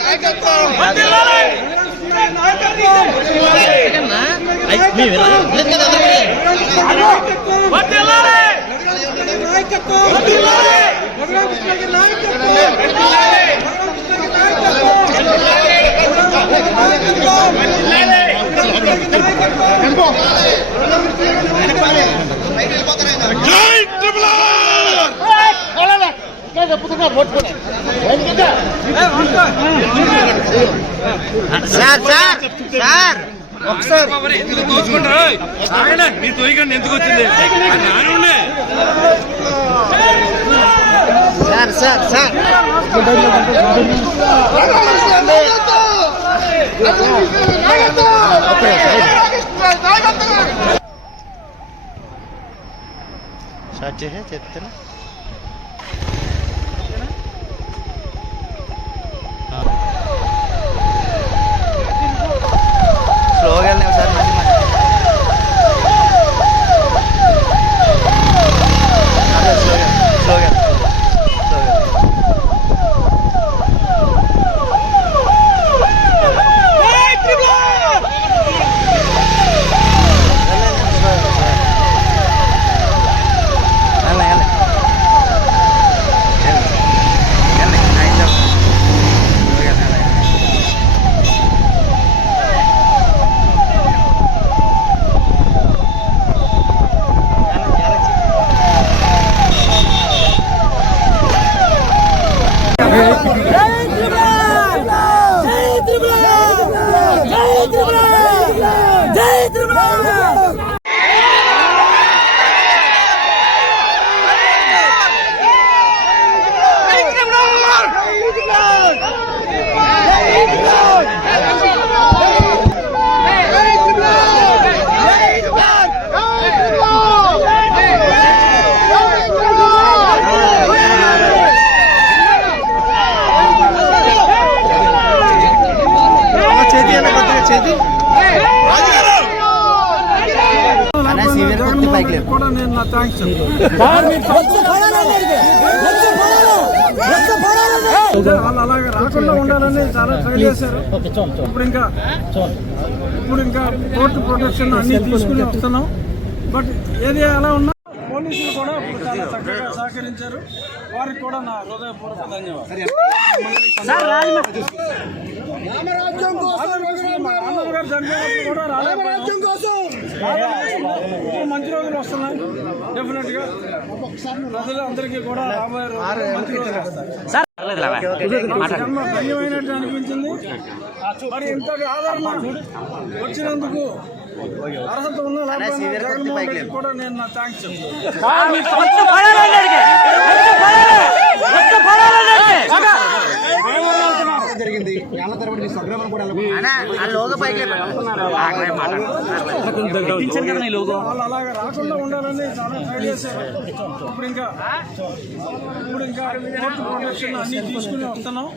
నాయకత్వం నాయకత్వం sir sir sir. ఎందుకు తోచుకుంటారు ఆయన మీ తోయకండి ఎందుకు వచ్చింది? నానే సార్. Sir sir. सच है चेतन। Yeah. పైకి లేపు కూడా నేను నా థ్యాంక్స్ వాళ్ళు అలాగే రాకుండా ఉండాలని చాలా ట్రై చేశారు ఇప్పుడు ఇంకా ఇప్పుడు ఇంకా కోర్టు ప్రొటెక్షన్ అన్ని తీసుకుని వస్తున్నాం బట్ ఏది అలా ఉన్నా పోలీసులు కూడా ఇప్పుడు చాలా చక్కగా సహకరించారు వారికి కూడా నా హృదయపూర్వక ధన్యవాదాలు మా నాన్నగారు మంచి రోజులు వస్తున్నాయి డెఫినెట్గా. ప్రజలు అందరికీ కూడా రాబోయే మంచి రోజులు వస్తాయి ధన్యమైనట్టు అనిపించింది మరి ఇంత ఆదరణ వచ్చినందుకు అర్హత ఉన్న లేకపోయినా జగన్మోహన్ రెడ్డి కూడా నేను నా థ్యాంక్స్ జరిగింది. తరబడి మీ కూడా అలాగా రాకుండా ఉండాలని చాలా ట్రై చేశారు. ఇప్పుడు ఇంకా ఇప్పుడు ఇంకా అన్ని తీసుకుని వస్తున్నాం.